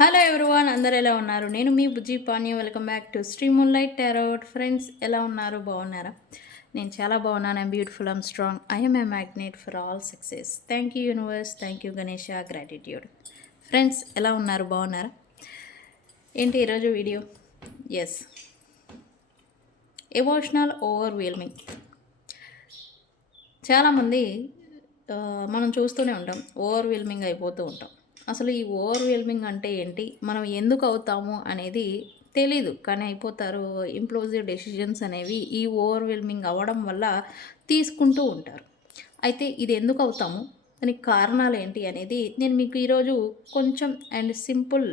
Hello everyone, అందరు ఎలా ఉన్నారు? నేను మీ Bujji Pani. Welcome back to Sri moonlight tarot. Friends, ఎలా ఉన్నారు? బాగున్నారా? నేను చాలా బాగున్నాను. I'm beautiful, I'm strong, I'm a magnet for all success. Thank you universe, thank you Ganesha, gratitude. Friends, ఎలా ఉన్నారు? బాగున్నారా? ఏంటి ఈరోజు వీడియో? Yes, emotional overwhelming. చాలామంది మనం చూస్తూనే ఉంటాం, ఓవర్వెల్మింగ్ అయిపోతూ ఉంటాం. అసలు ఈ ఓవర్వెల్మింగ్ అంటే ఏంటి, మనం ఎందుకు అవుతాము అనేది తెలీదు, కానీ అయిపోతారు. ఇంప్లోజివ్ డెసిషన్స్ అనేవి ఈ ఓవర్వెల్మింగ్ అవ్వడం వల్ల తీసుకుంటూ ఉంటారు. అయితే ఇది ఎందుకు అవుతాము, దానికి కారణాలు ఏంటి అనేది నేను మీకు ఈరోజు కొంచెం అండ్ సింపుల్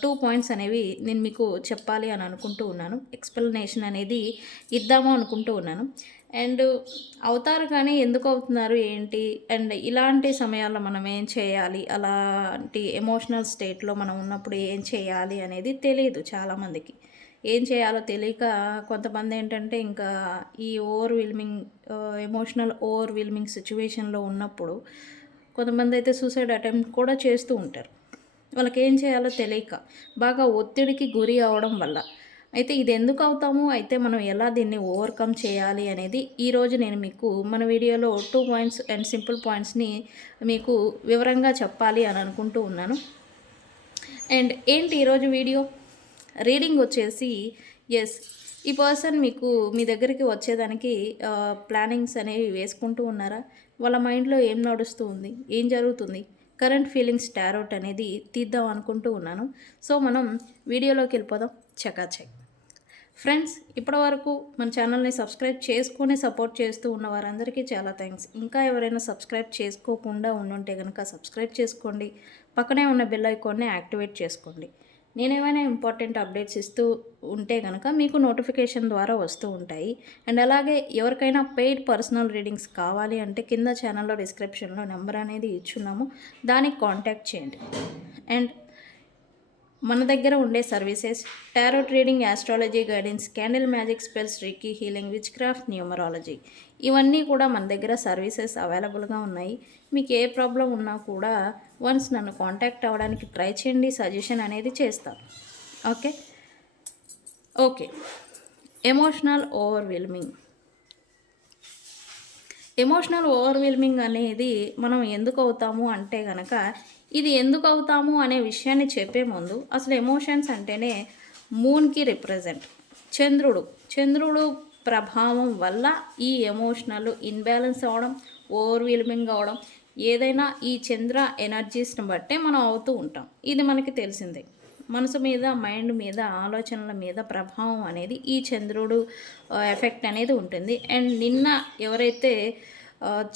2 పాయింట్స్ అనేవి నేను మీకు చెప్పాలి అని అనుకుంటూ ఉన్నాను. ఎక్స్ప్లెనేషన్ అనేది ఇద్దాము అనుకుంటూ ఉన్నాను. అండ్ అవుతారు, కానీ ఎందుకు అవుతున్నారు ఏంటి, అండ్ ఇలాంటి సమయాల్లో మనం ఏం చేయాలి, అలాంటి ఎమోషనల్ స్టేట్లో మనం ఉన్నప్పుడు ఏం చేయాలి అనేది తెలియదు చాలామందికి. ఏం చేయాలో తెలియక కొంతమంది ఏంటంటే ఇంకా ఈ ఓవర్వెల్మింగ్ ఎమోషనల్ ఓవర్వెల్మింగ్ సిచ్యువేషన్లో ఉన్నప్పుడు కొంతమంది అయితే సూసైడ్ అటెంప్ట్ కూడా చేస్తూ ఉంటారు. వాళ్ళకి ఏం చేయాలో తెలియక బాగా ఒత్తిడికి గురి అవడం వల్ల. అయితే ఇది ఎందుకు అవుతాము, అయితే మనం ఎలా దీన్ని ఓవర్కమ్ చేయాలి అనేది ఈరోజు నేను మీకు మన వీడియోలో 2 పాయింట్స్ అండ్ సింపుల్ పాయింట్స్ని మీకు వివరంగా చెప్పాలి అని అనుకుంటూ ఉన్నాను. అండ్ ఏంటి ఈరోజు వీడియో రీడింగ్ వచ్చేసి, ఎస్, ఈ పర్సన్ మీకు మీ దగ్గరికి వచ్చేదానికి ప్లానింగ్స్ అనేవి వేసుకుంటూ ఉన్నారా? వాళ్ళ మైండ్లో ఏం నడుస్తూ ఉంది, ఏం జరుగుతుంది, కరెంట్ ఫీలింగ్స్ టారోట్ అనేది తీద్దాం అనుకుంటూ ఉన్నాను. సో మనం వీడియోలోకి వెళ్ళిపోదాం. చకాచక్. ఫ్రెండ్స్, ఇప్పటివరకు మన ఛానల్ని సబ్స్క్రైబ్ చేసుకుని సపోర్ట్ చేస్తూ ఉన్న వారందరికీ చాలా థ్యాంక్స్. ఇంకా ఎవరైనా సబ్స్క్రైబ్ చేసుకోకుండా ఉండుంటే కనుక సబ్స్క్రైబ్ చేసుకోండి. పక్కనే ఉన్న బెల్ ఐకాన్ని యాక్టివేట్ చేసుకోండి. నేను ఏమైనా ఇంపార్టెంట్ అప్డేట్స్ ఇస్తూ ఉంటే కనుక మీకు నోటిఫికేషన్ ద్వారా వస్తూ ఉంటాయి. అండ్ అలాగే ఎవరికైనా పెయిడ్ పర్సనల్ రీడింగ్స్ కావాలి అంటే కింద ఛానల్లో డిస్క్రిప్షన్లో నెంబర్ అనేది ఇచ్చున్నాము, దానికి కాంటాక్ట్ చేయండి. అండ్ మన దగ్గర ఉండే services tarot reading, astrology guidance, candle magic spells, reiki healing, which craft, numerology, ఇవన్నీ కూడా మన దగ్గర సర్వీసెస్ అవైలబుల్గా ఉన్నాయి. మీకు ఏ ప్రాబ్లం ఉన్నా కూడా వన్స్ నన్ను కాంటాక్ట్ అవ్వడానికి ట్రై చేయండి, సజెషన్ అనేది చేస్తాను. Okay okay emotional overwhelming. Emotional overwhelming అనేది మనం ఎందుకు అవుతాము అంటే కనుక, ఇది ఎందుకు అవుతాము అనే విషయాన్ని చెప్పే ముందు అసలు ఎమోషన్స్ అంటేనే మూన్కి రిప్రజెంట్. చంద్రుడు ప్రభావం వల్ల ఈ ఎమోషనల్ ఇన్బ్యాలెన్స్ అవ్వడం, ఓవర్వెల్మింగ్ అవ్వడం, ఏదైనా ఈ చంద్ర ఎనర్జీస్ని బట్టే మనం అవుతూ ఉంటాం. ఇది మనకి తెలిసిందే. మనసు మీద, మైండ్ మీద, ఆలోచనల మీద ప్రభావం అనేది ఈ చంద్రుడు ఎఫెక్ట్ అనేది ఉంటుంది. అండ్ నిన్న ఎవరైతే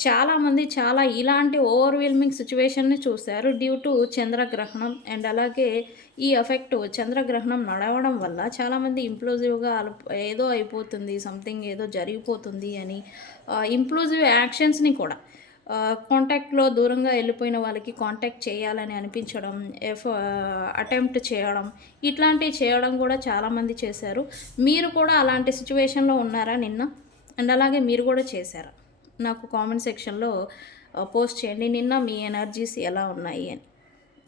చాలామంది చాలా ఇలాంటి ఓవర్వెల్మింగ్ సిచ్యువేషన్ని చూశారు డ్యూ టు చంద్రగ్రహణం. అండ్ అలాగే ఈ ఎఫెక్ట్ చంద్రగ్రహణం నడవడం వల్ల చాలామంది ఇంప్లూజివ్గా ఏదో అయిపోతుంది, సంథింగ్ ఏదో జరిగిపోతుంది అని ఇంప్లూజివ్ యాక్షన్స్ని కూడా కాంటాక్ట్లో దూరంగా వెళ్ళిపోయిన వాళ్ళకి కాంటాక్ట్ చేయాలని అనిపించడం, అటెంప్ట్ చేయడం, ఇట్లాంటివి చేయడం కూడా చాలామంది చేశారు. మీరు కూడా అలాంటి సిచ్యువేషన్లో ఉన్నారా నిన్న? అండ్ అలాగే మీరు కూడా చేశారా? నాకు కామెంట్ సెక్షన్లో పోస్ట్ చేయండి, నిన్న మీ ఎనర్జీస్ ఎలా ఉన్నాయి అని.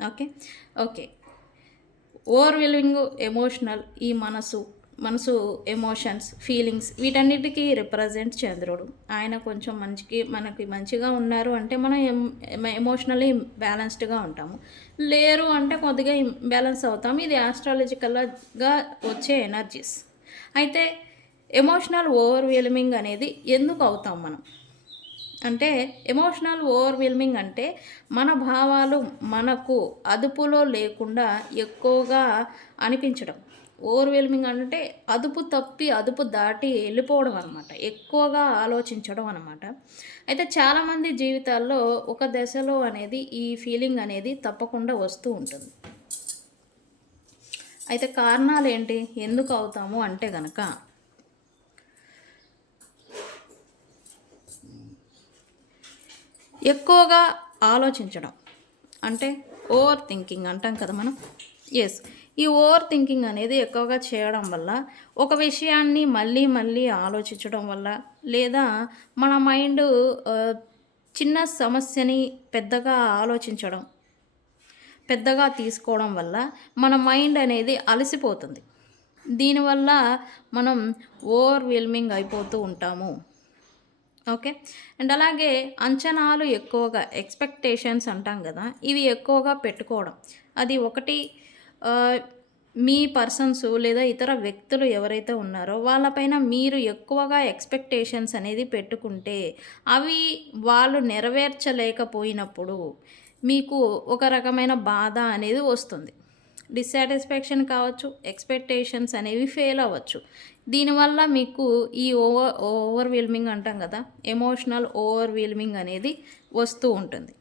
ఓకే ఓకే ఓవర్వెల్మింగ్ ఎమోషనల్, ఈ మనసు ఎమోషన్స్, ఫీలింగ్స్, వీటన్నిటికీ రిప్రజెంట్ చంద్రుడు. ఆయన కొంచెం మనకి మంచిగా ఉన్నారు అంటే మనం ఎమోషనల్లీ బ్యాలెన్స్డ్గా ఉంటాము. లేరు అంటే కొద్దిగా ఇంబ్యాలెన్స్ అవుతాము. ఇది ఆస్ట్రాలజికల్గా వచ్చే ఎనర్జీస్. అయితే ఎమోషనల్ ఓవర్వెల్మింగ్ అనేది ఎందుకు అవుతాం మనం అంటే, ఎమోషనల్ ఓవర్వెల్మింగ్ అంటే మన భావాలు మనకు అదుపులో లేకుండా ఎక్కువగా అనిపించడం. ఓవర్వెల్మింగ్ అంటే అదుపు దాటి వెళ్ళిపోవడం అనమాట, ఎక్కువగా ఆలోచించడం అనమాట. అయితే చాలామంది జీవితాల్లో ఒక దశలో అనేది ఈ ఫీలింగ్ అనేది తప్పకుండా వస్తూ ఉంటుంది. అయితే కారణాలు ఏంటి, ఎందుకు అవుతాము అంటే గనక, ఎక్కువగా ఆలోచించడం అంటే ఓవర్ థింకింగ్ అంటాం కదా మనం. ఎస్, ఈ ఓవర్ థింకింగ్ అనేది ఎక్కువగా చేయడం వల్ల, ఒక విషయాన్ని మళ్ళీ మళ్ళీ ఆలోచించడం వల్ల, లేదా మన మైండ్ చిన్న సమస్యని పెద్దగా ఆలోచించడం, పెద్దగా తీసుకోవడం వల్ల మన మైండ్ అనేది అలసిపోతుంది. దీనివల్ల మనం ఓవర్‌వెల్మింగ్ అయిపోతూ ఉంటాము. ఓకే. అండ్ అలాగే అంచనాలు ఎక్కువగా ఎక్స్‌పెక్టేషన్స్ అంటాం గదా! ఇవి ఎక్కువగా పెట్టుకోవడం. అది ఒకటి ఆహ్, మీ పర్సన్స్ లేదా ఇతర వ్యక్తులు ఎవరైతే ఉన్నారో వాళ్ళపైన మీరు ఎక్కువగా ఎక్స్‌పెక్టేషన్స్ అనేది పెట్టుకుంటే, అవి వాళ్ళు నెరవేర్చలేకపోయినప్పుడు మీకు ఒక రకమైన బాధ అనేది వస్తుంది. డిస్సాటిస్ఫాక్షన్ కావచ్చు, ఎక్స్‌పెక్టేషన్స్ అనేవి ఫెయిల్ అవ్వచ్చు. దీనివల్ల మీకు ఈ ఓవర్‌వెల్మింగ్ అంటాం గదా! ఎమోషనల్ ఓవర్‌వెల్మింగ్ అనేది వస్తూ ఉంటుంది.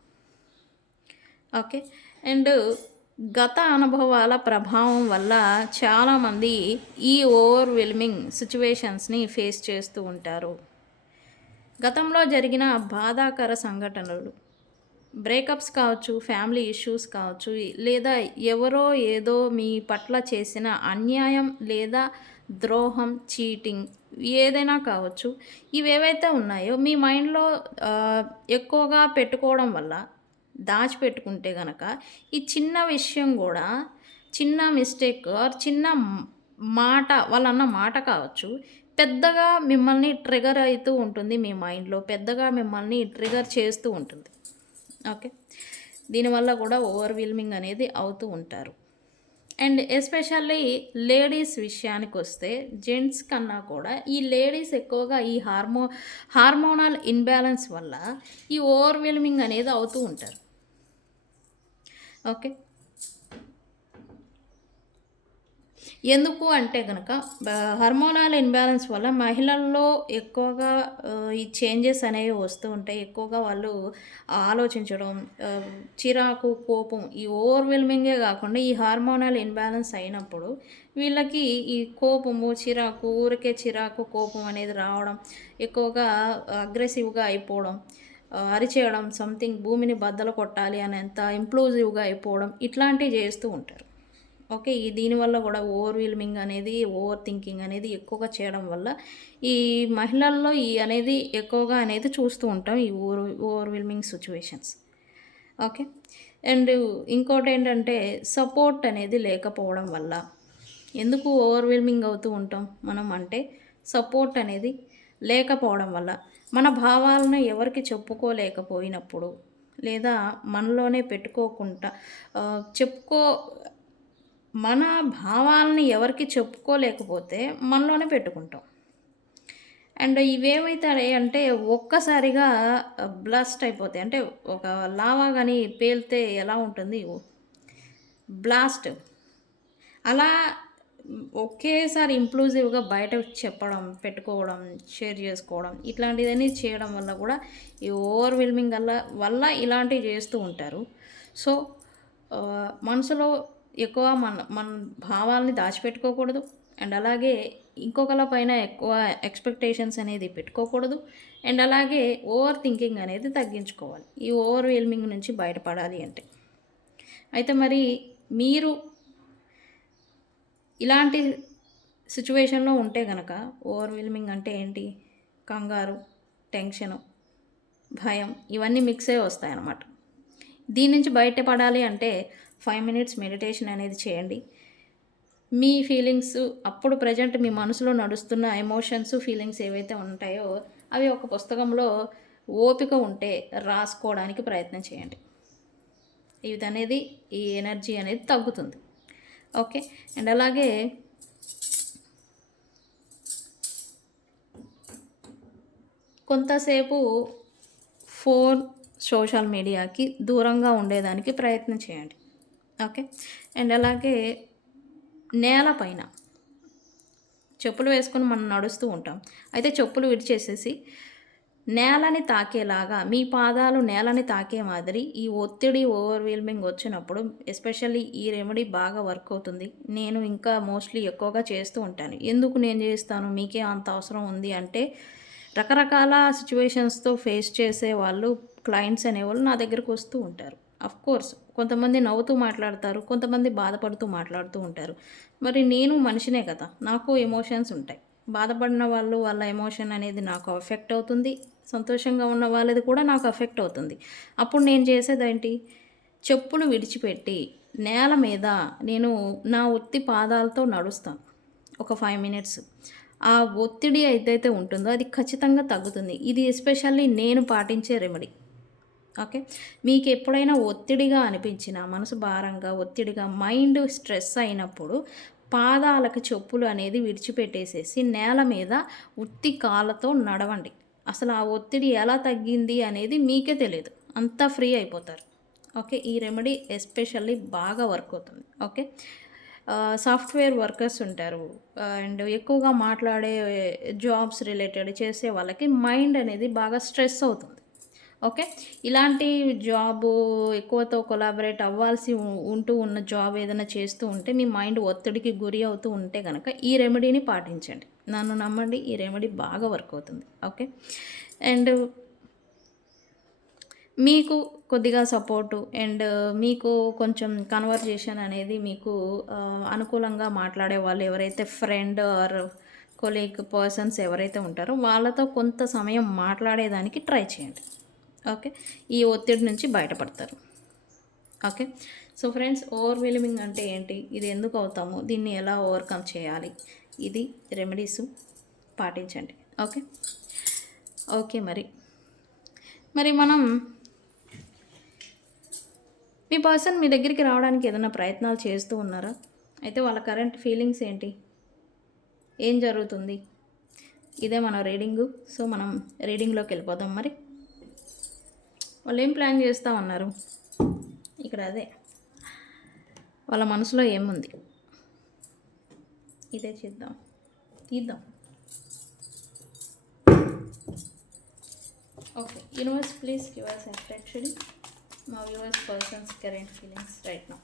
ఓకే. అండ్ గత అనుభవాల ప్రభావం వల్ల చాలామంది ఈ ఓవర్‌వెల్మింగ్ సిట్యుయేషన్స్‌ని ఫేస్ చేస్తూ ఉంటారు. గతంలో జరిగిన బాధాకర సంఘటనలు, బ్రేకప్స్ కావచ్చు, ఫ్యామిలీ ఇష్యూస్ కావచ్చు, లేదా ఎవరో ఏదో మీ పట్ల చేసిన అన్యాయం లేదా ద్రోహం, చీటింగ్ ఏదైనా కావచ్చు. ఇవేవైతే ఉన్నాయో మీ మైండ్‌లో ఎక్కువగా పెట్టుకోవడం వల్ల, దాచిపెట్టుకుంటే గనక ఈ చిన్న విషయం గూడా, చిన్న మిస్టేక్ ఆర్ చిన్న మాట వాళ్ళన్న మాట కావచ్చు, పెద్దగా మిమ్మల్ని ట్రిగర్ అయితూ ఉంటుంది మీ మైండ్‌లో. పెద్దగా మిమ్మల్ని ట్రిగర్ చేస్తూ ఉంటుంది. ఓకే. దీనివల్ల కూడా ఓవర్‌వెల్మింగ్ అనేది అవుతూ ఉంటారు. అండ్ ఎస్పెషల్లీ లేడీస్ విషయానికొస్తే జెంట్స్ కన్నా కూడా ఈ లేడీస్ ఎక్కువగా ఈ హార్మోనల్ ఇన్‌బ్యాలెన్స్ వల్ల ఈ ఓవర్‌వెల్మింగ్ అనేది అవుతూ ఉంటారు. ఓకే. ఎందుకు అంటే గనక హార్మోనల్ ఇన్‌బ్యాలెన్స్ వల్ల మహిళల్లో ఎక్కువగా ఈ చేంజెస్ అనేవి వస్తూ ఉంటాయి. ఎక్కువగా వాళ్ళు ఆలోచించడం, చిరాకు, కోపం ఈ ఓవర్‌వెల్మింగే గాకుండా ఈ హార్మోనల్ ఇన్‌బ్యాలెన్స్ అయినప్పుడు వీళ్ళకి ఈ కోపము, చిరాకు, ఊరికే చిరాకు, కోపం అనేది రావడం, ఎక్కువగా అగ్రెసివ్‌గా అయిపోవడం, అరిచేయడం, సంథింగ్ భూమిని బద్దలు కొట్టాలి అనేంత ఇంప్లోజివ్‌గా అయిపోవడం ఇట్లాంటివి చేస్తూ ఉంటారు. ఓకే. దీనివల్ల గూడా ఓవర్‌వెల్మింగ్ అనేది, ఓవర్ థింకింగ్ అనేది ఎక్కువగా చేయడం వల్ల, ఈ మహిళల్లో అనేది ఎక్కువగా అనేది చూస్తూ ఉంటాం. ఈ ఓవర్‌వెల్మింగ్ సిట్యుయేషన్స్. ఓకే. అండ్ ఇంకోటేంటంటే సపోర్ట్ అనేది లేకపోవడం వల్ల. ఎందుకు ఓవర్‌వెల్మింగ్ అవుతూ ఉంటాం మనం అంటే, సపోర్ట్ అనేది లేకపోవడం వల్ల. మన భావాలను ఎవరికి చెప్పుకోలేకపోయినప్పుడు, లేదా మనలోనే పెట్టుకోకుండా చెప్పుకో మన భావాలని ఎవరికీ చెప్పుకోలేకపోతే మనలోనే పెట్టుకుంటాం. అండ్ ఇవేమైతాయి అంటే ఒక్కసారిగా బ్లస్ట్ అయిపోతాయి. అంటే ఒక లావా గాని పేలితే ఎలా ఉంటుంది? బ్లాస్ట్. అలా ఒకేసారి ఇంప్లూజివ్‌గా బయటకు చెప్పడం, పెట్టుకోవడం, షేర్ చేసుకోవడం ఇట్లాంటివన్నీ చేయడం వల్ల కూడా ఈ ఓవర్‌వెల్మింగ్ వల్ల ఇలాంటివి చేస్తూ ఉంటారు. సో, మనసులో ఎక్కువ మన మన భావాల్ని దాచిపెట్టుకోకూడదు. అండ్ అలాగే ఇంకొకళ్ళ పైన ఎక్కువ ఎక్స్‌పెక్టేషన్స్ అనేది పెట్టుకోకూడదు. అండ్ అలాగే ఓవర్ థింకింగ్ అనేది తగ్గించుకోవాలి. ఈ ఓవర్‌వెల్మింగ్ నుంచి బయటపడాలి అంటే. అయితే మరి మీరు ఇలాంటి సిట్యుయేషన్‌లో ఉంటే గనక ఓవర్‌వెల్మింగ్ అంటే ఏంటి? కంగారు, టెన్షను, భయం ఇవన్నీ మిక్స్ అయ్యి వస్తాయన్నమాట. దీని నుంచి బయటపడాలి అంటే 5 మినిట్స్ మెడిటేషన్ అనేది చేయండి. మీ ఫీలింగ్స్ అప్పుడు ప్రెజెంట్ మీ మనసులో నడుస్తున్న ఎమోషన్స్, ఫీలింగ్స్ ఏవైతే ఉంటాయో అవి ఒక పుస్తకంలో ఓపిక ఉంటే రాసుకోవడానికి ప్రయత్నం చేయండి. ఇదనేది ఈ ఎనర్జీ అనేది తగ్గుతుంది. ఓకే. అండ్ అలాగే కొంతసేపు ఫోన్, సోషల్ మీడియాకి దూరంగా ఉండేదానికి ప్రయత్నం చేయండి. ఓకే. అండ్ అలాగే నేలపైన చెప్పులు వేసుకొని మనం నడుస్తూ ఉంటాం. అయితే చెప్పులు విడిచేసేసి నేలని తాకేలాగా మీ పాదాలు నేలని తాకే మాదిరి ఈ ఒత్తిడి, ఓవర్‌వెల్మింగ్ వచ్చినప్పుడు ఎస్పెషల్లీ ఈ రెమెడీ బాగా వర్క్ అవుతుంది. నేను ఇంకా మోస్ట్‌లీ ఎక్కువగా చేస్తూ ఉంటాను. ఎందుకు నేను చేస్తాను? మీకే అంత అవసరం ఉంది అంటే రకరకాల సిట్యుయేషన్స్‌తో ఫేస్ చేసేవాళ్ళు, క్లయింట్స్ అనేవాళ్ళు నా దగ్గరకు వస్తూ ఉంటారు. ఆఫ్‌కోర్స్ కొంతమంది నవ్వుతూ మాట్లాడతారు. కొంతమంది బాధపడుతూ మాట్లాడుతూ ఉంటారు. మరి నేను మనిషినే కదా! నాకు ఎమోషన్స్ ఉంటాయి. బాధపడిన వాళ్ళు వాళ్ళ ఎమోషన్ అనేది నాకు ఎఫెక్ట్ అవుతుంది. సంతోషంగా ఉన్న వాళ్ళది కూడా నాకు ఎఫెక్ట్ అవుతుంది. అప్పుడు నేను చేసేదేంటి? చెప్పులు విడిచిపెట్టి నేల మీద నేను నా ఉత్తి పాదాలతో నడుస్తాను ఒక 5 మినిట్స్. ఆ ఒత్తిడి ఏదైతే ఉంటుందో అది ఖచ్చితంగా తగ్గుతుంది. ఇది ఎస్పెషల్లీ నేను పాటించే రెమెడీ. ఓకే. మీకెప్పుడైనా ఒత్తిడిగా అనిపించినా, మనసు భారంగా, ఒత్తిడిగా, మైండ్ స్ట్రెస్ అయినప్పుడు పాదాలకు చెప్పులు అనేది విడిచిపెట్టేసేసి నేల మీద ఉత్తి కాళ్ళతో నడవండి. అసలు ఆ ఒత్తిడి ఎలా తగ్గింది అనేది మీకే తెలీదు. అంతా ఫ్రీ అయిపోతారు. ఓకే. ఈ రెమెడీ ఎస్పెషల్లీ బాగా వర్క్ అవుతుంది. ఓకే. సాఫ్ట్‌వేర్ వర్కర్స్ ఉంటారు. అండ్ ఎక్కువగా మాట్లాడే జాబ్స్ రిలేటెడ్ చేసే వాళ్ళకి మైండ్ అనేది బాగా స్ట్రెస్ అవుతుంది. ఓకే. ఇలాంటి జాబు ఎక్కువతో కొలాబరేట్ అవ్వాల్సి ఉంటూ ఉన్న జాబ్ ఏదైనా చేస్తూ ఉంటే మీ మైండ్ ఒత్తిడికి గురి అవుతూ ఉంటే గనక ఈ రెమెడీని పాటించండి. నన్ను నమ్మండి, ఈ రెమెడీ బాగా వర్క్ అవుతుంది. ఓకే. అండ్ మీకు కొద్దిగా సపోర్టు అండ్ మీకు కొంచెం కన్వర్జేషన్ అనేది మీకు అనుకూలంగా మాట్లాడే వాళ్ళు ఎవరైతే ఫ్రెండ్ ఆర్ కొలీగ్ పర్సన్స్ ఎవరైతే ఉంటారో వాళ్ళతో కొంత సమయం మాట్లాడేదానికి ట్రై చేయండి. ఓకే. ఈ ఒత్తిడి నుంచి బయటపడతారు. ఓకే. సో ఫ్రెండ్స్, ఓవర్‌వెల్మింగ్ అంటే ఏంటి? ఇది ఎందుకు అవుతాము? దీన్ని ఎలా ఓవర్‌కమ్ చేయాలి? ఇది రెమెడీస్ పాటించండి. ఓకే. ఓకే. మరి మనం మీ పర్సన్ మీ దగ్గరికి రావడానికి ఏదైనా ప్రయత్నాలు చేస్తూ ఉన్నారా? అయితే వాళ్ళ కరెంట్ ఫీలింగ్స్ ఏంటి? ఏం జరుగుతుంది? ఇదే మన రీడింగు. సో మనం రీడింగ్‌లోకి వెళ్ళిపోదాం మరి. వాళ్ళు ఏం ప్లాన్ చేస్తూ ఉన్నారు? ఇక్కడ అదే. వాళ్ళ మనసులో ఏముంది? ఇదే తీద్దాం. Okay. Universe please give us actually my viewers person's current feelings right now.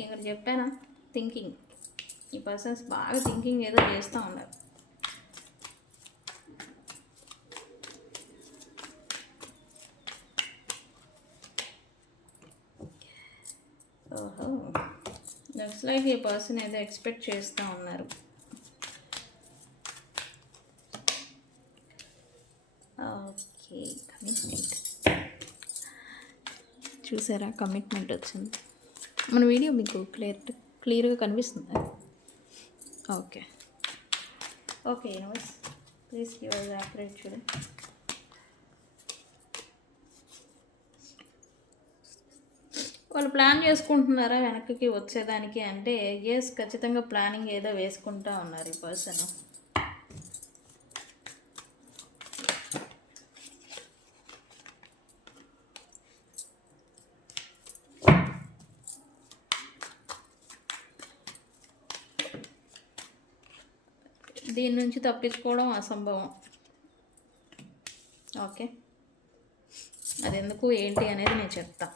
ఇక్కడ చెప్పానా థింకింగ్. ఈ పర్సన్స్ బాగా థింకింగ్ ఏదో చేస్తూ ఉన్నారు. ఓహో, లక్స్ లైక్ ఈ పర్సన్ ఏదో ఎక్స్పెక్ట్ చేస్తూ ఉన్నారు. ఓకే. కమిట్మెంట్ చూసారా? కమిట్మెంట్ వచ్చింది. మన వీడియో మీకు క్లియర్గా కనిపిస్తుందా? Okay. Universe please give us accurate చూడండి. వాళ్ళు ప్లాన్ చేసుకుంటున్నారా వెనక్కి వచ్చేదానికి అంటే ఎస్, ఖచ్చితంగా ప్లానింగ్ ఏదో వేసుకుంటా ఉన్నారు ఈ పర్సన్. దీని నుంచి తప్పించుకోవడం అసంభవం. ఓకే. అది ఎందుకు ఏంటి అనేది నేను చెప్తా.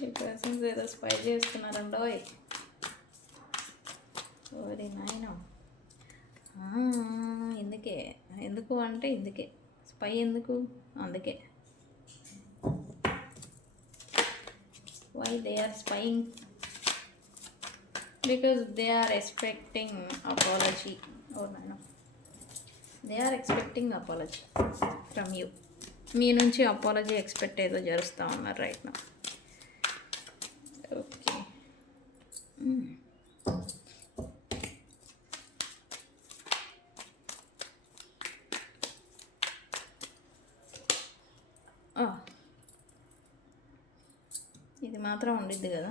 ఈ పర్సన్స్ ఏదో స్పై చేస్తున్నారండోయ్. ఓరి నాయన. ఎందుకు అంటే ఇందుకే స్పై ఎందుకు, అందుకే. Why they are spying? Because they are expecting apology. ఓ నాయన, they are expecting apology from you. మీ నుంచి అపాలజీ ఎక్స్పెక్ట్ ఏదో జరుస్తూ ఉన్నారు రైట్ నా. ఓకే. ఇది మాత్రం ఉండిద్ది కదా.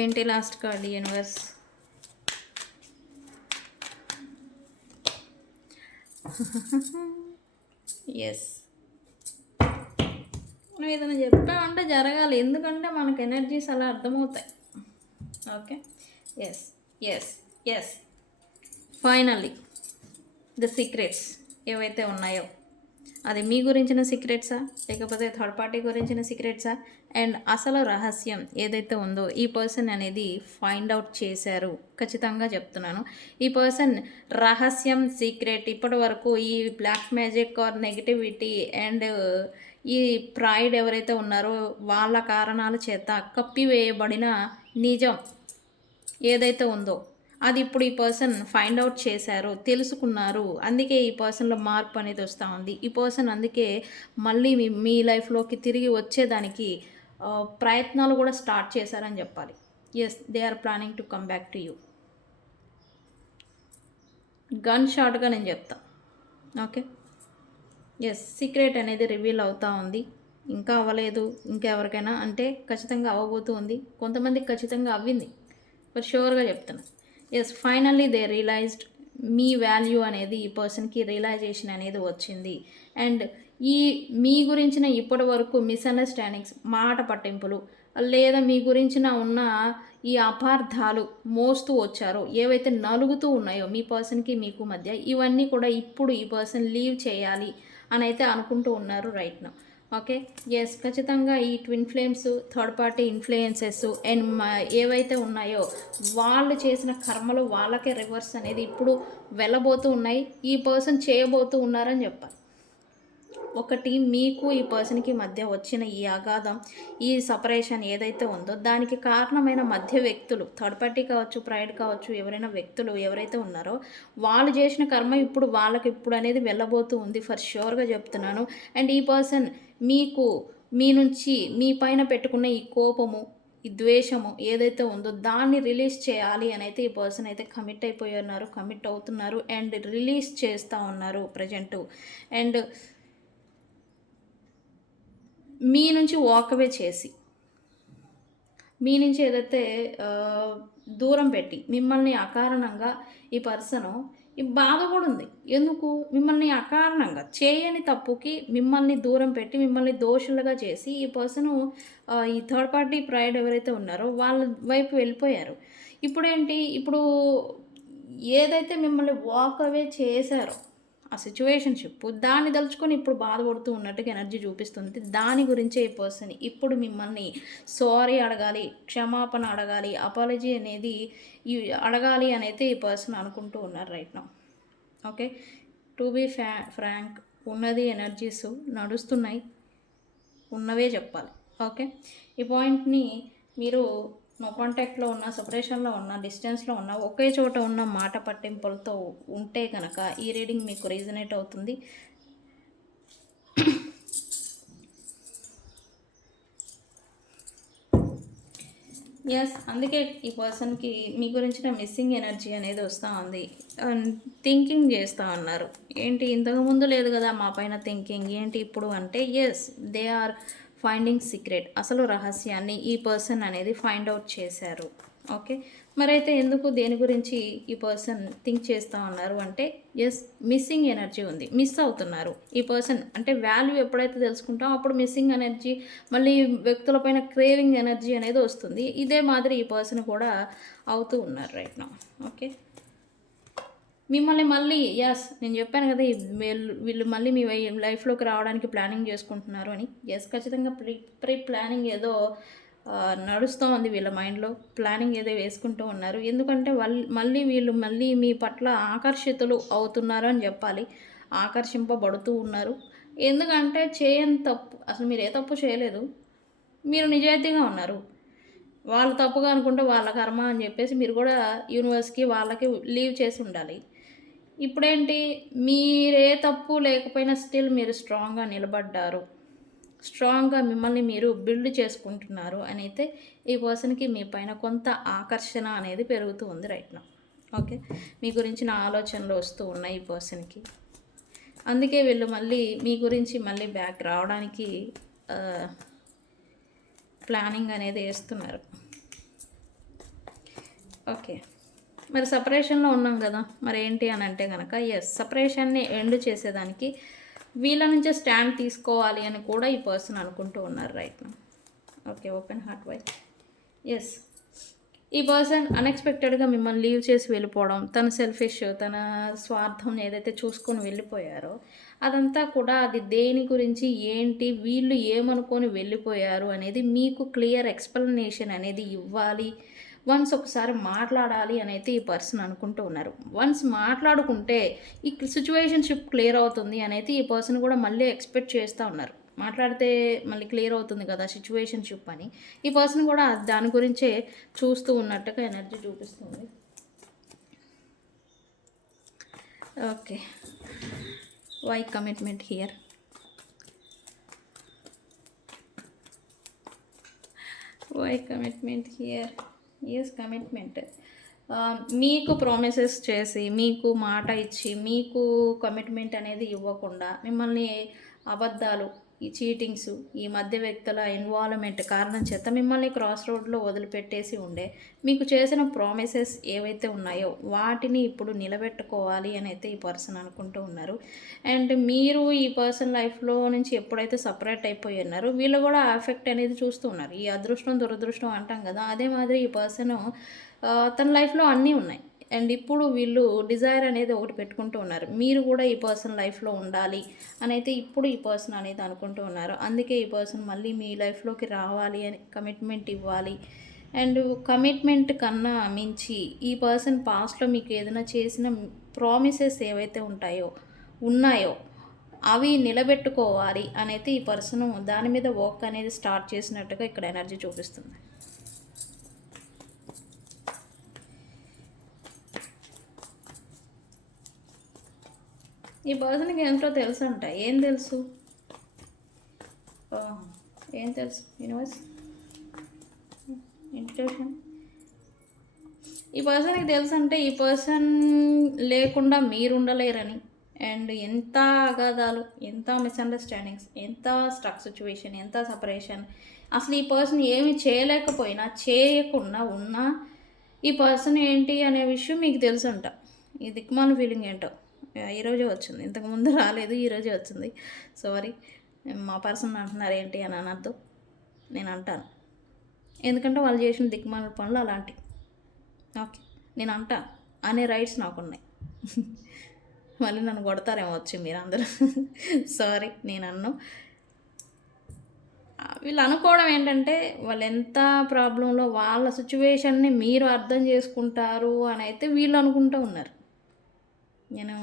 ఏంటి లాస్ట్ కార్డ్? యూనివర్స్. ఎస్, మనం ఏదైనా చెప్పామంటే జరగాలి, ఎందుకంటే మనకు ఎనర్జీస్ అలా అర్థమవుతాయి. Okay. Yes finally the secrets ఏవైతే ఉన్నాయో అది మీ గురించిన సీక్రెట్సా, లేకపోతే థర్డ్ పార్టీ గురించిన సీక్రెట్సా, అండ్ అసలు రహస్యం ఏదైతే ఉందో ఈ పర్సన్ అనేది ఫైండ్ అవుట్ చేశారు. ఖచ్చితంగా చెప్తున్నాను. ఈ పర్సన్ రహస్యం, సీక్రెట్ ఇప్పటి వరకు ఈ black magic or negativity and ఈ ప్రైడ్ ఎవరైతే ఉన్నారో వాళ్ళ కారణాల చేత కప్పివేయబడిన నిజం ఏదైతే ఉందో అది ఇప్పుడు ఈ పర్సన్ ఫైండ్ అవుట్ చేశారు, తెలుసుకున్నారు. అందుకే ఈ పర్సన్లో మార్పు అనేది వస్తూ ఉంది. ఈ పర్సన్ అందుకే మళ్ళీ మీ లైఫ్లోకి తిరిగి వచ్చేదానికి ప్రయత్నాలు కూడా స్టార్ట్ చేశారని చెప్పాలి. Yes, they are planning to come back to you. Gun షాట్గా నేను చెప్తా. ఓకే, ఎస్, సీక్రెట్ అనేది రివీల్ అవుతూ ఉంది. ఇంకా అవ్వలేదు, ఇంకా ఎవరికైనా అంటే ఖచ్చితంగా అవ్వబోతూ ఉంది. కొంతమందికి ఖచ్చితంగా అవ్వింది, బట్ షూర్గా చెప్తున్నా. ఎస్, ఫైనల్లీ దే రియలైజ్డ్ మీ వాల్యూ అనేది ఈ పర్సన్కి రియలైజేషన్ అనేది వచ్చింది. అండ్ ఈ మీ గురించిన ఇప్పటి వరకు మిస్అండర్స్టాండింగ్స్, మాట పట్టింపులు లేదా మీ గురించిన ఉన్న ఈ అపార్థాలు మోస్తూ వచ్చారో, ఏవైతే నలుగుతూ ఉన్నాయో మీ పర్సన్కి మీకు మధ్య, ఇవన్నీ కూడా ఇప్పుడు ఈ పర్సన్ లీవ్ చేయాలి అని అయితే అనుకుంటూ ఉన్నారు రైట్ నౌ. ఓకే, ఎస్, ఖచ్చితంగా ఈ twin flames, third party influences and ఏవైతే ఉన్నాయో వాళ్ళు చేసిన కర్మలు వాళ్ళకే రివర్స్ అనేది ఇప్పుడు వెళ్ళబోతూ ఉన్నాయి. ఈ పర్సన్ చేయబోతూ ఉన్నారని చెప్పాలి. ఒకటి, మీకు ఈ పర్సన్కి మధ్య వచ్చిన ఈ అగాధం, ఈ సపరేషన్ ఏదైతే ఉందో దానికి కారణమైన మధ్య వ్యక్తులు, థర్డ్ పార్టీ కావచ్చు, ప్రైడ్ కావచ్చు, ఎవరైనా వ్యక్తులు ఎవరైతే ఉన్నారో వాళ్ళు చేసిన కర్మ ఇప్పుడు వాళ్ళకి ఇప్పుడు అనేది వెళ్ళబోతూ ఉంది, ఫర్ ష్యూర్గా చెప్తున్నాను. అండ్ ఈ పర్సన్ మీకు మీ నుంచి మీ పైన పెట్టుకున్న ఈ కోపము, ఈ ద్వేషము ఏదైతే ఉందో దాన్ని రిలీజ్ చేయాలి అని అయితే ఈ పర్సన్ అయితే కమిట్ అయిపోయి ఉన్నారు, కమిట్ అవుతున్నారు అండ్ రిలీజ్ చేస్తూ ఉన్నారు ప్రజెంటు. అండ్ మీ నుంచి వాకవే చేసి, మీ నుంచి ఏదైతే దూరం పెట్టి మిమ్మల్ని అకారణంగా ఈ పర్సను ఈ బాధ కూడా ఉంది. ఎందుకు మిమ్మల్ని అకారణంగా చేయని తప్పుకి మిమ్మల్ని దూరం పెట్టి మిమ్మల్ని దోషులుగా చేసి ఈ పర్సను ఈ థర్డ్ పార్టీ ప్రైడ్ ఎవరైతే ఉన్నారో వాళ్ళ వైపు వెళ్ళిపోయారు. ఇప్పుడేంటి, ఇప్పుడు ఏదైతే మిమ్మల్ని వాకవే చేశారో ఆ సిచ్యువేషన్షిప్ దాన్ని తలుచుకొని ఇప్పుడు బాధపడుతూ ఉన్నట్టుగా ఎనర్జీ చూపిస్తుంది. దాని గురించే ఈ పర్సన్ ఇప్పుడు మిమ్మల్ని సారీ అడగాలి, క్షమాపణ అడగాలి, అపాలజీ అనేది అడగాలి అని అయితే ఈ పర్సన్ అనుకుంటూ ఉన్నారు right now. Okay, to be frank, ఉన్నది ఎనర్జీస్ నడుస్తున్నాయి, ఉన్నవే చెప్పాలి. ఓకే, ఈ పాయింట్ని మీరు నో కాంటాక్ట్లో ఉన్న, సపరేషన్లో ఉన్న, డిస్టెన్స్లో ఉన్న, ఒకే చోట ఉన్న మాట పట్టింపులతో ఉంటే కనుక ఈ రీడింగ్ మీకు రీజనేట్ అవుతుంది. ఎస్, అందుకే ఈ పర్సన్కి మీ గురించిన మిస్సింగ్ ఎనర్జీ అనేది వస్తూ ఉంది. థింకింగ్ చేస్తూ ఉన్నారు, ఏంటి ఇంతకుముందు లేదు కదా మా పైన థింకింగ్ ఏంటి ఇప్పుడు అంటే, yes, they are finding secret, అసలు రహస్యాన్ని ఈ పర్సన్ అనేది ఫైండ్ అవుట్ చేశారు. ఓకే, మరైతే ఎందుకు దేని గురించి ఈ పర్సన్ థింక్ చేస్తూ ఉన్నారు అంటే, ఎస్, మిస్సింగ్ ఎనర్జీ ఉంది, మిస్ అవుతున్నారు ఈ పర్సన్. అంటే వాల్యూ ఎప్పుడైతే తెలుసుకుంటామో అప్పుడు మిస్సింగ్ ఎనర్జీ, మళ్ళీ వ్యక్తులపైన క్రేవింగ్ ఎనర్జీ అనేది వస్తుంది. ఇదే మాదిరి ఈ పర్సన్ కూడా అవుతూ ఉన్నారు రైట్ నౌ. ఓకే, మిమ్మల్ని మళ్ళీ, ఎస్, నేను చెప్పాను కదా వీళ్ళు మళ్ళీ మీ లైఫ్లోకి రావడానికి ప్లానింగ్ చేసుకుంటున్నారు అని. ఎస్, ఖచ్చితంగా ప్రీ ప్లానింగ్ ఏదో నడుస్తూ ఉంది వీళ్ళ మైండ్లో, ప్లానింగ్ ఏదో వేసుకుంటూ ఉన్నారు. ఎందుకంటే వీళ్ళు మళ్ళీ మీ పట్ల ఆకర్షితులు అవుతున్నారు అని చెప్పాలి, ఆకర్షింపబడుతూ ఉన్నారు. ఎందుకంటే చేయని తప్పు, అసలు మీరు ఏ తప్పు చేయలేదు, మీరు నిజాయితీగా ఉన్నారు. వాళ్ళు తప్పుగా అనుకుంటే వాళ్ళ కర్మ అని చెప్పేసి మీరు కూడా యూనివర్స్కి వాళ్ళకి లీవ్ చేసి ఉండాలి. ఇప్పుడేంటి, మీరే తప్పు లేకపోయినా స్టిల్ మీరు స్ట్రాంగ్గా నిలబడ్డారు, స్ట్రాంగ్గా మిమ్మల్ని మీరు బిల్డ్ చేసుకుంటున్నారు అని అయితే ఈ పర్సన్కి మీ పైన కొంత ఆకర్షణ అనేది పెరుగుతూ ఉంది రైట్ నౌ. ఓకే, మీ గురించిన ఆలోచనలు వస్తూ ఉన్నాయి ఈ పర్సన్కి. అందుకే వీళ్ళు మళ్ళీ మీ గురించి మళ్ళీ బ్యాక్ రావడానికి ప్లానింగ్ అనేది వేస్తున్నారు. ఓకే, మరి సపరేషన్లో ఉన్నాం కదా, మరి ఏంటి అని అంటే కనుక, ఎస్, సపరేషన్ని ఎండ్ చేసేదానికి వీళ్ళ నుంచే స్టాండ్ తీసుకోవాలి అని కూడా ఈ పర్సన్ అనుకుంటూ ఉన్నారు right now. Okay, open heart wise. Yes, ఈ పర్సన్ అన్ఎక్స్పెక్టెడ్గా మిమ్మల్ని లీవ్ చేసి వెళ్ళిపోవడం, తన సెల్ఫిష్, తన స్వార్థం ఏదైతే చూసుకొని వెళ్ళిపోయారో అదంతా కూడా అది దేని గురించి, ఏంటి, వీళ్ళు ఏమనుకొని వెళ్ళిపోయారు అనేది మీకు క్లియర్ ఎక్స్‌ప్లనేషన్ అనేది ఇవ్వాలి. వన్స్ ఒకసారి మాట్లాడాలి అనైతే ఈ పర్సన్ అనుకుంటూ ఉన్నారు. వన్స్ మాట్లాడుకుంటే ఈ సిట్యుయేషన్‌షిప్ క్లియర్ అవుతుంది అనైతే ఈ పర్సన్ కూడా మళ్ళీ ఎక్స్‌పెక్ట్ చేస్తా ఉన్నారు. మాట్లాడితే మళ్ళీ క్లియర్ అవుతుంది కదా సిట్యుయేషన్‌షిప్ అని. ఈ పర్సన్ కూడా దాని గురించే చూస్తూ ఉన్నట్టుగా ఎనర్జీ చూపిస్తుంది. Okay. Why commitment here? Why commitment here? Yes, commitment. మీకు ప్రామిసెస్ చేసి, మీకు మాట ఇచ్చి, మీకు కమిట్మెంట్ అనేది ఇవ్వకుండా, మిమ్మల్ని అబద్ధాలు, ఈ చీటింగ్స్, ఈ మధ్య వ్యక్తుల ఇన్వాల్వ్మెంట్ కారణం చేత మిమ్మల్ని క్రాస్ రోడ్లో వదిలిపెట్టేసి ఉండే, మీకు చేసిన ప్రామిసెస్ ఏవైతే ఉన్నాయో వాటిని ఇప్పుడు నిలబెట్టుకోవాలి అని అయితే ఈ పర్సన్ అనుకుంటూ ఉన్నారు. అండ్ మీరు ఈ పర్సన్ లైఫ్లో నుంచి ఎప్పుడైతే సపరేట్ అయిపోయి ఉన్నారో వీళ్ళు కూడా ఎఫెక్ట్ అనేది చూస్తూ ఉన్నారు. ఈ అదృష్టం దురదృష్టం అంటాం కదా, అదే మాదిరి ఈ పర్సన్ తన లైఫ్లో అన్నీ ఉన్నాయి. అండ్ ఇప్పుడు వీళ్ళు డిజైర్ అనేది ఒకటి పెట్టుకుంటూ ఉన్నారు. మీరు కూడా ఈ పర్సన్ లైఫ్లో ఉండాలి అని అయితే ఇప్పుడు ఈ పర్సన్ అనేది అనుకుంటూ ఉన్నారు. అందుకే ఈ పర్సన్ మళ్ళీ మీ లైఫ్లోకి రావాలి అని కమిట్మెంట్ ఇవ్వాలి. అండ్ కమిట్మెంట్ కన్నా మించి ఈ పర్సన్ పాస్ట్లో మీకు ఏదైనా చేసిన ప్రామిసెస్ ఏవైతే ఉన్నాయో అవి నిలబెట్టుకోవాలి అని అయితే ఈ పర్సన్ దాని మీద వర్క్ అనేది స్టార్ట్ చేసినట్టుగా ఇక్కడ ఎనర్జీ చూపిస్తుంది. ఈ పర్సన్కి ఏంటో తెలుసు అంట. ఏం తెలుసు? ఏం తెలుసు? Universe, intuition. ఈ పర్సన్కి తెలుసు అంటే ఈ పర్సన్ లేకుండా మీరు ఉండలేరని. అండ్ ఎంత అగాధాలు, ఎంత మిస్అండర్స్టాండింగ్స్, ఎంత స్ట్రక్ సిచ్యువేషన్, ఎంత సపరేషన్, అసలు ఈ పర్సన్ ఏమి చేయలేకపోయినా చేయకుండా ఉన్నా ఈ పర్సన్ ఏంటి అనే విషయం మీకు తెలుసు అంట. ఈ దిక్మాల ఫీలింగ్ ఏంటో ఈరోజే వచ్చింది, ఇంతకుముందు రాలేదు, ఈరోజే వచ్చింది. సారీ, మా పర్సన్ అంటున్నారు ఏంటి అని అనద్దు, నేను అంటాను. ఎందుకంటే వాళ్ళు చేసిన దిక్మాల పనులు అలాంటివి. ఓకే, నేను అంటాను అనే రైట్స్ నాకున్నాయి. మళ్ళీ నన్ను కొడతారేమో వచ్చి మీరు అందరూ. సారీ, నేను అన్ను. వీళ్ళు అనుకోవడం ఏంటంటే వాళ్ళు ఎంత ప్రాబ్లంలో వాళ్ళ సిచ్యువేషన్ని మీరు అర్థం చేసుకుంటారు అని అయితే వీళ్ళు అనుకుంటూ ఉన్నారు. నేను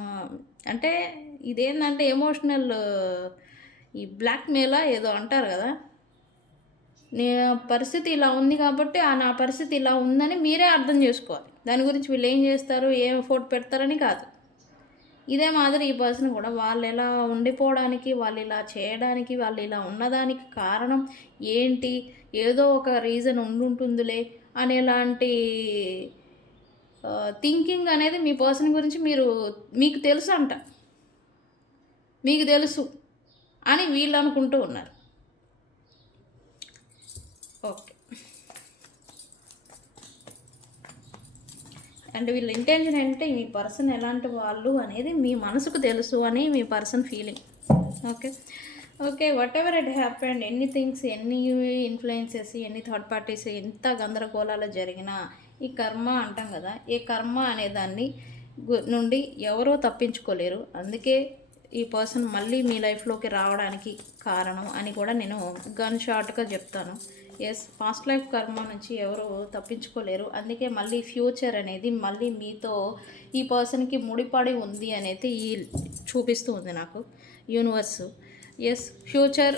అంటే ఇదేంటంటే ఎమోషనల్, ఈ బ్లాక్మెయిలా ఏదో అంటారు కదా, పరిస్థితి ఇలా ఉంది కాబట్టి నా పరిస్థితి ఇలా ఉందని మీరే అర్థం చేసుకోవాలి. దాని గురించి వీళ్ళు ఏం చేస్తారు, ఏం ఎఫోర్ట్ పెడతారని కాదు. ఇదే మాదిరి ఈ పర్సన్ కూడా వాళ్ళు ఎలా ఉండిపోవడానికి, వాళ్ళు ఇలా చేయడానికి, వాళ్ళు ఇలా ఉన్నదానికి కారణం ఏంటి, ఏదో ఒక రీజన్ ఉండుంటుందిలే అనేలాంటి థింకింగ్ అనేది మీ పర్సన్ గురించి మీకు తెలుసు అంట, మీకు తెలుసు అని వీళ్ళు అనుకుంటూ ఉన్నారు. ఓకే, అండ్ వీళ్ళ ఇంటెన్షన్ ఏంటంటే మీ పర్సన్ ఎలాంటి వాళ్ళు అనేది మీ మనసుకు తెలుసు అని మీ person feeling. Okay, whatever it happened, ఎన్ని థింగ్స్, ఎన్ని ఇన్ఫ్లుయెన్సెస్, ఎన్ని థర్డ్ పార్టీస్, ఎంత గందరగోళాలు జరిగినా ఈ కర్మ అంటాం కదా, ఈ కర్మ అనే దాన్ని నుండి ఎవరో తప్పించుకోలేరు. అందుకే ఈ పర్సన్ మళ్ళీ మీ లైఫ్లోకి రావడానికి కారణం అని కూడా నేను గన్ షార్ట్గా చెప్తాను. ఎస్, పాస్ట్ లైఫ్ కర్మ నుంచి ఎవరు తప్పించుకోలేరు. అందుకే మళ్ళీ ఫ్యూచర్ అనేది మళ్ళీ మీతో ఈ పర్సన్కి ముడిపడి ఉంది అనేది చూపిస్తూ ఉంది నాకు యూనివర్స్. ఎస్, ఫ్యూచర్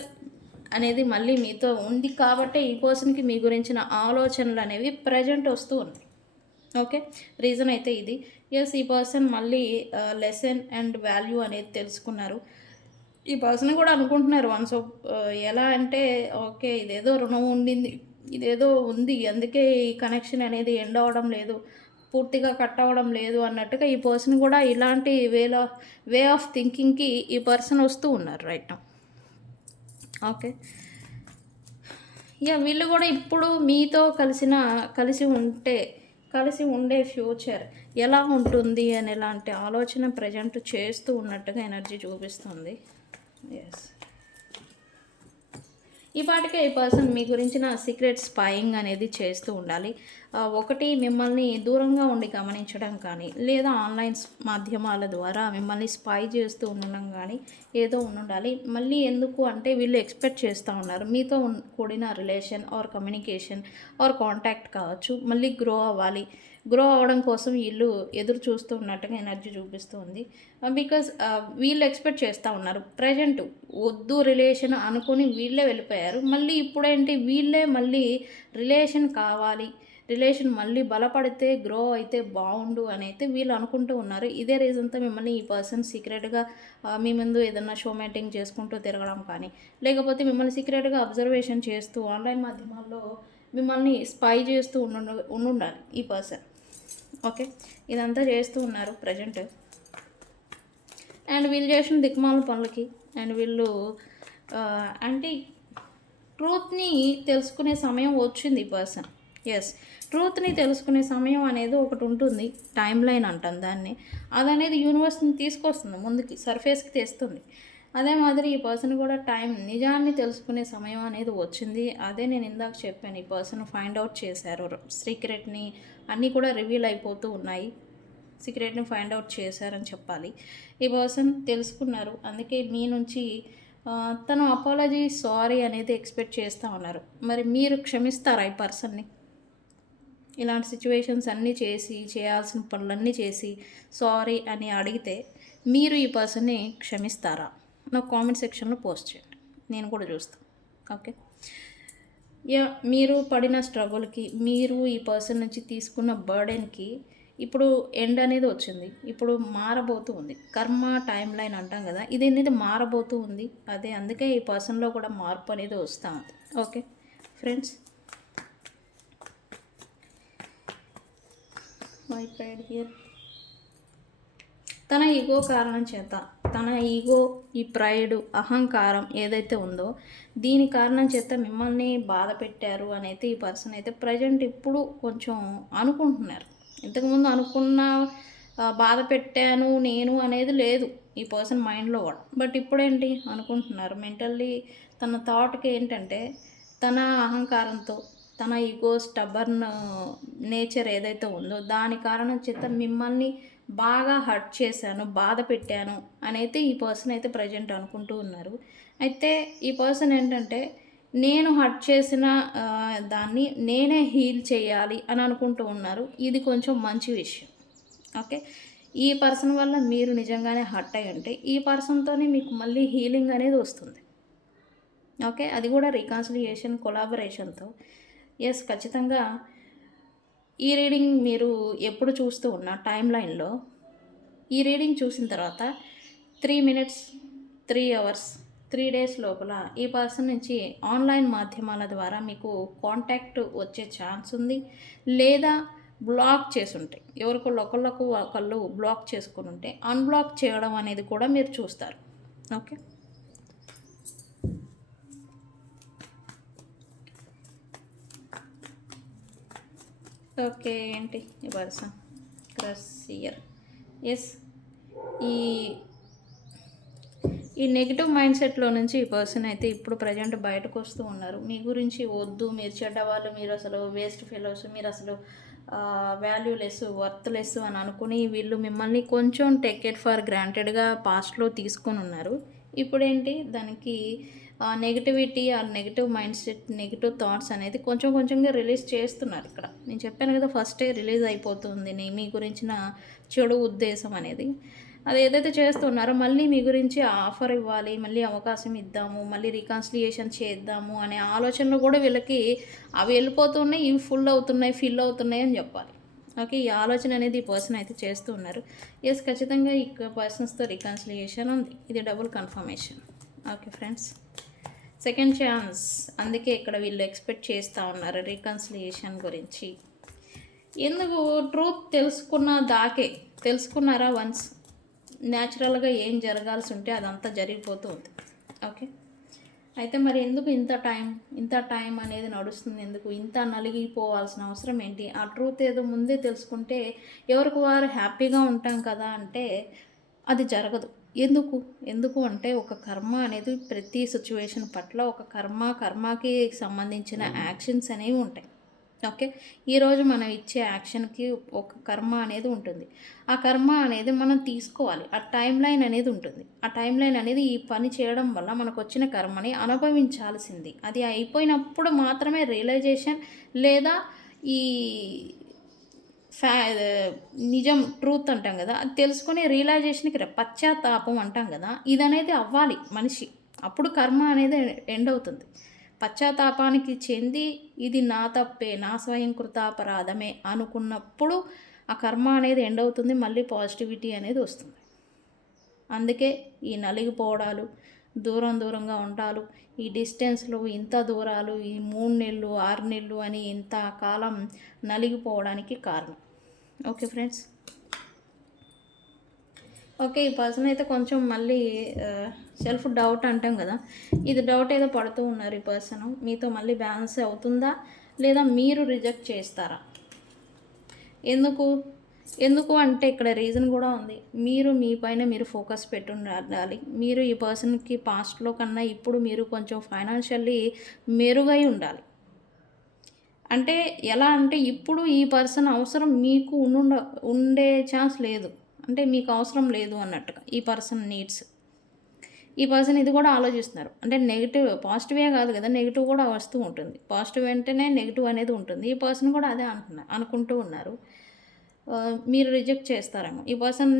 అనేది మళ్ళీ మీతో ఉంది కాబట్టి ఈ పర్సన్కి మీ గురించిన ఆలోచనలు అనేవి ప్రజెంట్ వస్తూ ఉన్నాయి. ఓకే, రీజన్ అయితే ఇది. ఎస్, ఈ పర్సన్ మళ్ళీ లెసన్ అండ్ వాల్యూ అనేది తెలుసుకున్నారు. ఈ పర్సన్ కూడా అనుకుంటున్నారు వన్స్ ఎలా అంటే ఓకే ఇదేదో రుణం ఉండింది, ఇదేదో ఉంది, అందుకే ఈ కనెక్షన్ అనేది ఎండ్ అవ్వడం లేదు, పూర్తిగా కట్ అవ్వడం లేదు అన్నట్టుగా ఈ పర్సన్ కూడా ఇలాంటి వే ఆఫ్ థింకింగ్కి ఈ పర్సన్ వస్తూ ఉన్నారు రైట్ నౌ. ఓకే, వీళ్ళు కూడా ఇప్పుడు మీతో కలిసి ఉండే ఫ్యూచర్ ఎలా ఉంటుంది అని ఇలాంటి ఆలోచన ప్రజెంట్ చేస్తూ ఉన్నట్టుగా ఎనర్జీ చూపిస్తుంది. ఎస్, ఈ పాటికే ఈ పర్సన్ మీ గురించిన సీక్రెట్ స్పైయింగ్ అనేది చేస్తూ ఉండాలి. ఒకటి మిమ్మల్ని దూరంగా ఉండి గమనించడం కానీ, లేదా ఆన్‌లైన్ మాధ్యమాల ద్వారా మిమ్మల్ని స్పై చేస్తూ ఉండడం గానీ, ఏదో ఉండాలి. మళ్ళీ ఎందుకు అంటే వీళ్ళు ఎక్స్‌పెక్ట్ చేస్తా ఉన్నారు. మీతో కూడిన relation are communication or contact కావచ్చు. మళ్ళీ గ్రో అవ్వాలి. గ్రో అవ్వడం కోసం వీళ్ళు ఎదురు చూస్తూ ఉన్నట్టుగా ఎనర్జీ చూపిస్తూ ఉంది. బికాజ్ వీళ్ళు ఎక్స్‌పెక్ట్ చేస్తా ఉన్నారు. ప్రెజెంట్ వద్దు రిలేషన్ అనుకోని వీళ్ళే వెళ్ళిపోయారు. మళ్ళీ ఇప్పుడేంటి వీళ్ళే మళ్ళీ రిలేషన్ కావాలి. రిలేషన్ మళ్ళీ బలపడితే, గ్రో అయితే బావుండు అనైతే వీళ్ళు అనుకుంటూ ఉన్నారు. ఇదే రీజన్‌తో మిమ్మల్ని ఈ పర్సన్ సీక్రెట్‌గా మీ ముందు ఏదన్నా షో మేటింగ్ చేసుకుంటూ తిరగడం కానీ, లేకపోతే మిమ్మల్ని సీక్రెట్‌గా అబ్జర్వేషన్ చేస్తూ ఆన్‌లైన్ మాధ్యమాల్లో మిమ్మల్ని స్పై చేస్తూ ఉండుండాలి ఈ పర్సన్. ఓకే. ఇదంతా చేస్తూ ఉన్నారు ప్రెజెంట్. అండ్ వీళ్ళు చేసిన దిక్కుమాలిన పనులకి అండ్ వీళ్ళు అంటే ట్రూత్‌ని తెలుసుకునే సమయం వచ్చింది ఈ పర్సన్. యెస్. ట్రూత్‌ని తెలుసుకునే సమయం అనేది ఒకటుంటుంది. టైమ్ లైన్ అంటాం దాన్ని. అదనేది యూనివర్స్‌ని తీసుకొస్తుంది ముందుకి, సర్ఫేస్‌కి తెస్తుంది. అదే మాదిరి ఈ పర్సన్ కూడా నిజాన్ని తెలుసుకునే సమయం అనేది వచ్చింది. అదే నేను ఇందాక చెప్పాను. ఈ పర్సన్ ఫైండ్ ఔట్ చేశారు. సీక్రెట్‌ని అన్నీ కూడా రివీల్ అయిపోతూ ఉన్నాయి. సీక్రెట్‌ని ఫైండ్ ఔట్ చేశారని చెప్పాలి. ఈ పర్సన్ తెలుసుకున్నారు. అందుకే మీ నుంచి తను అపాలజీ, సారీ అనేది ఎక్స్‌పెక్ట్ చేస్తా ఉన్నారు. మరి మీరు క్షమిస్తారా ఈ పర్సన్‌ని? ఇలాంటి సిట్యుయేషన్స్ అన్నీ చేసి, చేయాల్సిన పనులన్నీ చేసి, సారీ అని అడిగితే మీరు ఈ పర్సన్‌ని క్షమిస్తారా? నాకు కామెంట్ సెక్షన్‌లో పోస్ట్ చేయండి. నేను కూడా చూస్తాను. ఓకే. మీరు పడిన స్ట్రగుల్‌కి, మీరు ఈ పర్సన్ నుంచి తీసుకున్న బర్డెన్‌కి ఇప్పుడు ఎండ్ అనేది వచ్చింది. ఇప్పుడు మారబోతూ ఉంది. కర్మ టైమ్ లైన్ అంటాం కదా! ఇది అనేది మారబోతూ ఉంది. అందుకే ఈ పర్సన్‌లో కూడా మార్పు అనేది వస్తా ఉంది. Okay friends. My pride here. తన ఈగో కారణం చేత, తన ఈగో, ఈ ప్రైడ్, అహంకారం ఏదైతే ఉందో దీని కారణం చేత మిమ్మల్ని బాధ పెట్టారు అనైతే ఈ పర్సన్ అయితే ప్రజెంట్ ఇప్పుడు కొంచెం అనుకుంటున్నారు. ఇంతకుముందు అనుకున్న బాధ పెట్టాను నేను అనేది లేదు ఈ పర్సన్ మైండ్లో కూడా. బట్ ఇప్పుడేంటి అనుకుంటున్నారు మెంటల్లీ. తన థాట్కి ఏంటంటే తన అహంకారంతో, తన ఈగో, స్టబర్న్ నేచర్ ఏదైతే ఉందో దాని కారణం చేత మిమ్మల్ని బాగా హర్ట్ చేశాను, బాధ పెట్టాను అనైతే ఈ పర్సన్ అయితే ప్రజెంట్ అనుకుంటూ ఉన్నారు. అయితే ఈ పర్సన్ ఏంటంటే నేను హర్ట్ చేసిన దాన్ని నేనే హీల్ చేయాలి అని అనుకుంటూ ఉన్నారు. ఇది కొంచెం మంచి విషయం. ఓకే. ఈ పర్సన్ వల్ల మీరు నిజంగానే హర్ట్ అయ్యి ఉంటే ఈ పర్సన్‌తోనే మీకు మళ్ళీ హీలింగ్ అనేది వస్తుంది. ఓకే. అది కూడా రికాన్సిలియేషన్, కొలాబరేషన్‌తో. యెస్. ఖచ్చితంగా ఈ రీడింగ్ మీరు ఎప్పుడు చూస్తూ ఉన్న టైమ్ లైన్‌లో ఈ రీడింగ్ చూసిన తర్వాత 3 మినిట్స్, 3 అవర్స్, 3 డేస్ లోపల ఈ పర్సన్ నుంచి ఆన్‌లైన్ మాధ్యమాల ద్వారా మీకు కాంటాక్ట్ వచ్చే ఛాన్స్ ఉంది. లేదా బ్లాక్ చేసుంటే ఒకళ్ళు బ్లాక్ చేసుకొని ఉంటే అన్‌బ్లాక్ చేయడం అనేది కూడా మీరు చూస్తారు. ఓకే. ఓకే. ఏంటి ఈ పర్సన్ క్రషియర్. యెస్. ఈ ఈ నెగెటివ్ మైండ్ సెట్‌లో నుంచి ఈ పర్సన్ అయితే ఇప్పుడు ప్రజెంట్ బయటకొస్తూ ఉన్నారు. మీ గురించి వద్దు, మీరు చెడ్డవాళ్ళు, మీరసలు వేస్ట్ ఫెలోస్, మీరసలు వాల్యూలెస్, వర్త్‌లెస్ అని అనుకుని వీళ్ళు మిమ్మల్ని కొంచెం టేక్ ఇట్ ఫర్ గ్రాంటెడ్‌గా పాస్ట్‌లో తీసుకొనున్నారు. ఇప్పుడేంటి దానికి నెగటివిటీ, ఆ negative mind set, negative thoughts అనేది కొంచెం కొంచెంగా రిలీజ్ చేస్తున్నారు ఇక్కడ. నేను చెప్పాను కదా! ఫస్టే రిలీజ్ అయిపోతుంది మీ గురించిన చెడు ఉద్దేశం అనేది. అది ఏదైతే చేస్తున్నారో మళ్ళీ మీ గురించి ఆఫర్ ఇవ్వాలి, మళ్ళీ అవకాశం ఇద్దాము, మళ్ళీ రికన్సిలియేషన్ చేద్దాము అనే ఆలోచనలు కూడా వీళ్ళకి అవి వెళ్ళిపోతున్నాయి, ఇవి ఫిల్ అవుతున్నాయి అని చెప్పాలి. ఓకే. ఈ ఆలోచన అనేది ఈ పర్సన్ అయితే చేస్తూ ఉన్నారు. యెస్. ఖచ్చితంగా ఈ పర్సన్స్‌తో రికన్సిలియేషన్ ఉంది. ఇది double confirmation. Okay friends. Second chance. అందుకే ఇక్కడ వీళ్ళు ఎక్స్పెక్ట్ చేస్తూ ఉన్నారు రికన్సిలియేషన్ గురించి. ఎందుకు ట్రూత్ తెలుసుకున్నారా వన్స్ న్యాచురల్గా ఏం జరగాల్సి ఉంటే అదంతా జరిగిపోతూ ఉంది. ఓకే. అయితే మరి ఎందుకు ఇంత టైం అనేది నడుస్తుంది? ఎందుకు ఇంత నలిగిపోవాల్సిన అవసరం ఏంటి? ఆ ట్రూత్ ఏదో ముందే తెలుసుకుంటే ఎవరికి వారు హ్యాపీగా ఉంటాం కదా అంటే అది జరగదు. ఎందుకు? ఎందుకు అంటే ఒక కర్మ అనేది ప్రతి సిట్యుయేషన్ పట్ల ఒక కర్మకి సంబంధించిన యాక్షన్స్ అనేవి ఉంటాయి. ఓకే. ఈరోజు మనం ఇచ్చే యాక్షన్‌కి ఒక కర్మ అనేది ఉంటుంది. ఆ కర్మ అనేది మనం తీసుకోవాలి. ఆ టైమ్‌లైన్ అనేది ఉంటుంది. ఆ టైమ్‌లైన్ అనేది ఈ పని చేయడం వల్ల మనకొచ్చిన కర్మని అనుభవించాల్సింది. అది అయిపోయినప్పుడు మాత్రమే రియలైజేషన్ లేదా ఈ ఫ్యా నిజం ట్రూత్ అంటాం గదా! అది తెలుసుకొని రియలైజేషన్‌కి పశ్చాత్తాపం అంటాం గదా! ఇదనేది అవ్వాలి మనిషి. అప్పుడు కర్మ అనేది ఎండ్ అవుతుంది. పశ్చాత్తాపానికి చెంది ఇది నా తప్పే, నా స్వయం కృతాపరాధమే అనుకున్నప్పుడు ఆ కర్మ అనేది ఎండ్ అవుతుంది. మళ్ళీ పాజిటివిటీ అనేది వస్తుంది. అందుకే ఈ నలిగిపోవడాలు, దూరంగా ఉండాలు, ఈ డిస్టెన్స్‌లు ఇంత దూరాలు, ఈ 3 నెలలు, 6 నెలలు అని ఇంత కాలం నలిగిపోవడానికి కారణం. Okay friends. ఓకే. ఈ పర్సన్ అయితే కొంచెం మళ్ళీ సెల్ఫ్ డౌట్ అంటాం గదా! ఇది డౌట్ ఏదో పడుతూ ఉన్నారు ఈ పర్సను. మీతో మళ్ళీ బ్యాలెన్స్ అవుతుందా? లేదా మీరు రిజెక్ట్ చేస్తారా? ఎందుకు? ఎందుకు అంటే ఇక్కడ రీజన్ గూడా ఉంది. మీరు మీ పైన మీరు ఫోకస్ పెట్టుండాలి. మీరు ఈ పర్సన్‌కి పాస్ట్‌లో కన్నా ఇప్పుడు మీరు కొంచెం ఫైనాన్షియల్లీ మెరుగై ఉండాలి. అంటే ఎలా అంటే ఇప్పుడు ఈ పర్సన్ అవసరం మీకు ఉండే ఛాన్స్ లేదు. అంటే మీకు అవసరం లేదు అన్నట్టుగా ఈ పర్సన్ నీడ్స్. ఈ పర్సన్ ఇది కూడా ఆలోచిస్తున్నారు. అంటే పాజిటివే కాదు కదా! నెగెటివ్ కూడా వస్తూ ఉంటుంది. పాజిటివ్ వెంటనే నెగెటివ్ అనేది ఉంటుంది. ఈ పర్సన్ కూడా అదే అనుకుంటూ ఉన్నారు. మీరు రిజెక్ట్ చేస్తారేమో. ఈ పర్సన్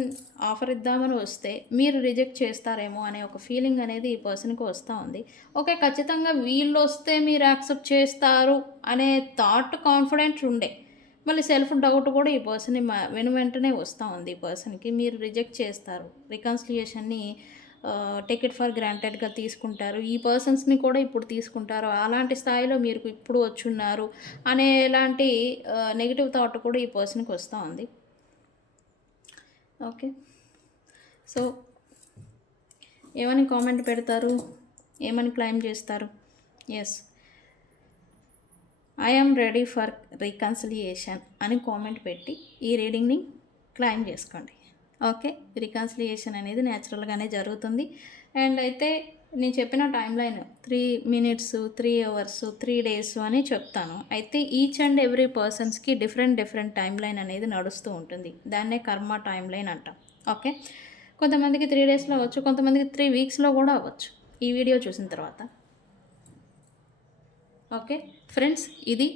ఆఫర్ ఇద్దామని వస్తే మీరు రిజెక్ట్ చేస్తారేమో అనే ఒక ఫీలింగ్ అనేది ఈ పర్సన్‌కి వస్తా ఉంది. ఓకే. ఖచ్చితంగా వీళ్ళొస్తే మీరు యాక్సెప్ట్ చేస్తారు అనే థాట్ కాన్ఫిడెంట్ ఉండే. మళ్ళీ సెల్ఫ్ డౌట్ కూడా ఈ పర్సన్‌ని వెంటనే వస్తా ఉంది ఈ పర్సన్‌కి. మీరు రిజెక్ట్ చేస్తారు. రికన్సిలియేషన్‌ని టేక్ ఇట్ ఫర్ గ్రాంటెడ్‌గా తీసుకుంటారు. ఈ పర్సన్స్‌ని కూడా ఇప్పుడు తీసుకుంటారు. అలాంటి స్థాయిలో మీరు ఇప్పుడు వచ్చున్నారు అనేలాంటి నెగెటివ్ థాట్ కూడా ఈ పర్సన్‌కి వస్తా ఉంది. ఓకే. సో, ఏమని కామెంట్ పెడతారు? ఏమని క్లెయిమ్ చేస్తారు? Yes. I am ready for reconciliation అని కామెంట్ పెట్టి ఈ రీడింగ్‌ని క్లెయిమ్ చేసుకోండి. ఓకే. రికన్సిలియేషన్ అనేది న్యాచురల్‌గానే జరుగుతుంది. అండ్ అయితే నేను చెప్పిన టైమ్‌లైన్ 3 మినిట్స్, 3 అవర్స్, 3 డేస్ అని చెప్తాను. అయితే ఈచ్ అండ్ ఎవ్రీ పర్సన్స్‌కి డిఫరెంట్ టైమ్‌లైన్ అనేది నడుస్తూ ఉంటుంది. దాన్నే కర్మ టైమ్‌లైన్ అంటాం. ఓకే. కొంతమందికి 3 డేస్‌లో అవ్వచ్చు. కొంతమందికి 3 వీక్స్‌లో కూడా అవ్వచ్చు. ఈ వీడియో చూసిన తర్వాత. ఓకే. ఫ్రెండ్స్, ఇది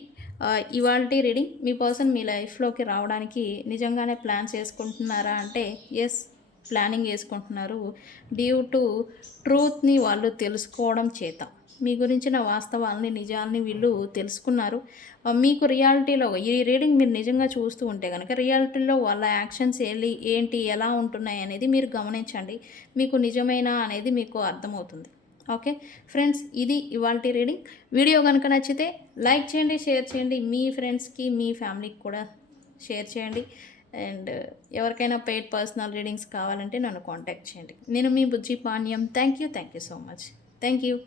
ఇవాల్టి రీడింగ్. మీ పర్సన్ మీ లైఫ్‌లోకి రావడానికి నిజంగానే ప్లాన్స్ యేసుకుంటున్నారా అంటే యెస్. ప్లానింగ్ యేసుకుంటున్నారు. డ్యూ టు ట్రూత్‌ని వాళ్ళు తెలుసుకోవడం చేత. మీ గురించిన వాస్తవాల్ని, నిజాల్ని వీళ్ళు తెలుసుకున్నారు. మీకు రియాలిటీలో ఈ రీడింగ్ మీరు నిజంగా చూస్తూ ఉంటే గనక రియాలిటీలో వాళ్ళ యాక్షన్స్ ఏంటి, ఎలా ఉంటున్నాయనేది మీరు గమనించండి. మీకు నిజమేనా అనేది మీకు అర్థమవుతుంది. ఓకే ఫ్రెండ్స్, ఇది ఇవాల్టి రీడింగ్. వీడియో కనుక నచ్చితే లైక్ చేయండి, షేర్ చేయండి. మీ ఫ్రెండ్స్కి, మీ ఫ్యామిలీకి కూడా షేర్ చేయండి. అండ్ ఎవరికైనా పెయిడ్ పర్సనల్ రీడింగ్స్ కావాలంటే నన్ను కాంటాక్ట్ చేయండి. నేను మీ Bujji Panyam. Thank you so much. Thank you.